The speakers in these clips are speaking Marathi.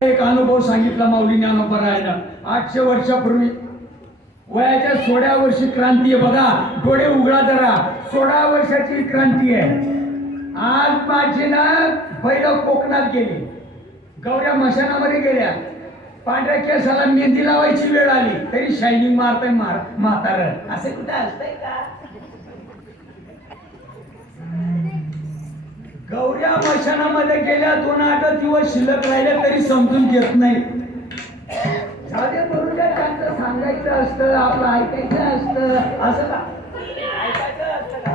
एक अनुभव सांगितला माऊली ज्ञानोबरायनं 800 वर्षापूर्वी. वयाच्या 16 वर्षी क्रांती आहे बघा. डोळे उघडा जरा. 16 वर्षाची क्रांती आहे. आज माझी ना बैल कोकणात गेली, गौऱ्या मशानामध्ये गेल्या. पांढऱ्या केसाला मेहंदी लावायची वेळ आली तरी शायनिंग मारतय म्हातार. असे कुठे असतंय का? गौऱ्या मशानामध्ये गेल्या, 2-8 दिवस शिल्लक राहिले तरी समजून घेत नाही. साधे बरोबर त्यांचं सांगायचं असतं, आपलं ऐकायचं असतं. असं का ऐकायचं असतं का?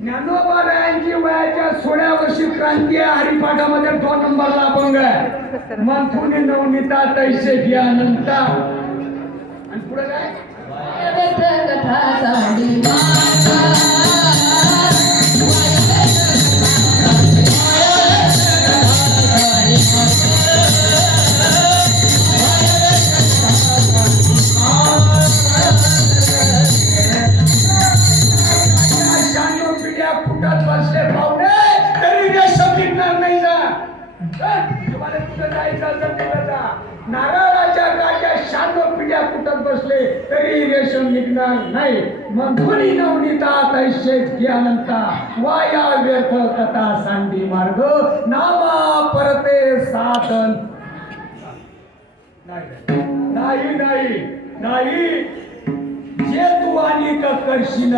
ज्ञानोबरायांची वयाच्या 16 वर्षी क्रांती आहे. हरिपाठामध्ये 2 नंबरला अभंग आहे. मंथुनी नवनीता तैसे अनंता. आणि पुढे काय? फुटत बसले पाहुणे तरी रेशम निघणार नाही जा. तुम्हाला कुठं जायचं असेल तिथं जा. नारळाच्या गाच्या शांत पिढ्या फुटत बसले तरी रेशम निघणार नाही. मग धुनी नवनीता तैसेच अनंता. वाया व्यर्थ कथा सांडी मार्ग नामा परते साधन नाही नाही नाही. जे तू आणि करशील